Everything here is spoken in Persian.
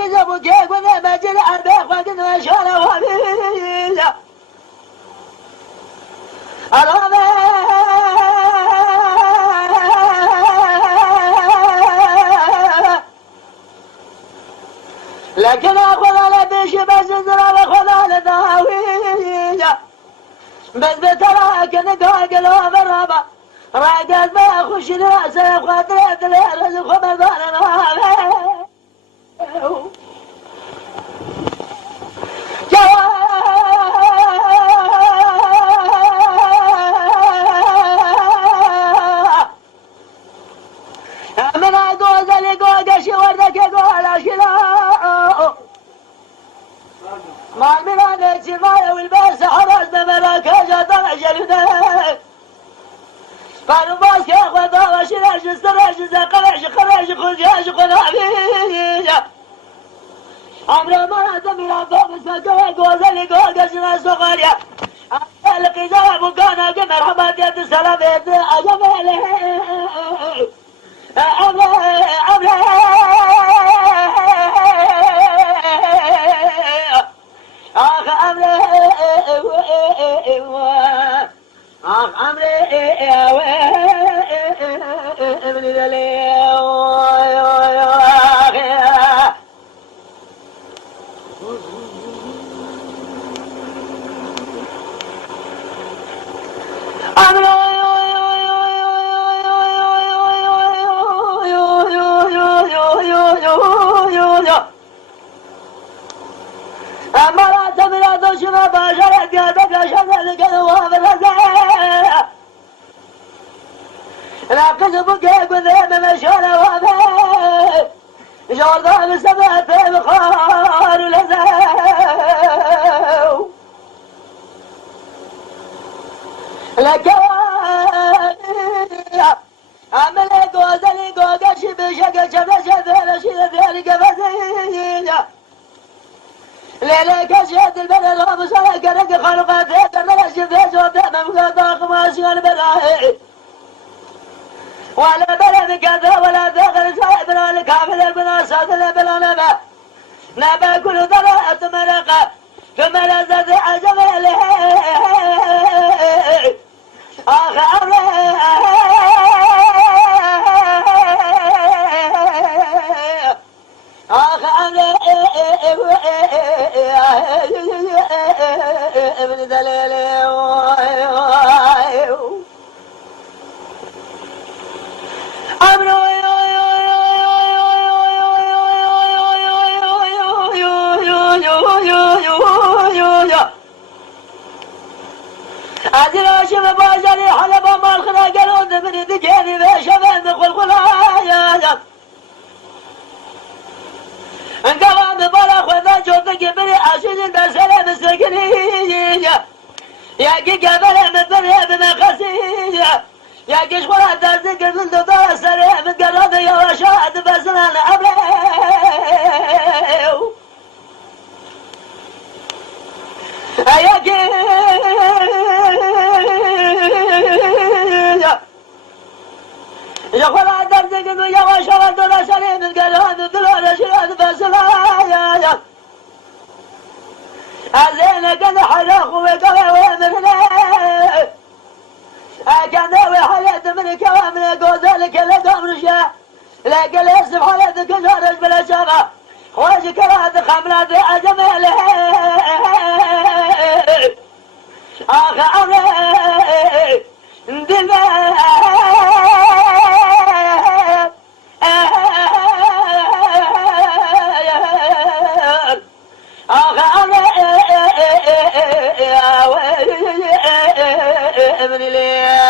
كذبوا كيف وذا مجل أبيخ وقد وشال وبيل لكن أخذ على بيش بس زرار أخذ على داويل بس بتراك نقاق لو برابا راقد ما أخش رأسه يبغى تريد رزق ومضانا من أقوز اللي قوقش وردك يقول أشلاء ما المراد الشفاية والباس حراس بمراك جدر جلده فالباس يا أخوة ضاوة شراش استراش زقراش خراش خزياش خنابية عمره ما دمي عطوب اسمه قوز اللي قوقش ناس غالية اللي زرب وكان أقم رحمات يد السلام يد أجمله عمره آخ عمره ابن ذلي أمرا تمرا دوشنا باشرت قادك شغل قدوة بالرزايا لا قسم كيف ذهب مشهر وابي جوردا بسمات بخار لزاو لك عمل قوزلي قوقش بشكل شبه شبه لشيد ذلك فزينة ليلك شهد البلد ومسالة كرق خلقاتي كرق شفيش وبدأ ممكن خماسي البلاهي ولا بلد كذا ولا دخل سائب الكامل المناسات البلا نبا كل ضرائب مرقة ثم لزد عجب آخ ابن دليل عزيز شوف باشري حلب ما الخنا قالوا من دجاني بشباب الخلايا انقلع ببرخ وذا جوتك بري عشيز بسلام السكنية يا كي قبل من بري بمقاسية يا كي شغلة تزك من دار سريع من قرد يا وشاهد بسلام أبليو يا كي يا خلا درزك يا وشاهد دار سريع من قرد دلال شراد بسلام أزين كان حلاق وقوي ومرنا كان ذوي حياة من كوامل قوزلك لقام رشا لقل يسف حياة كجارج بلا شغا خواج كرات خمرات أجمل آخ عمري دلما ابن لي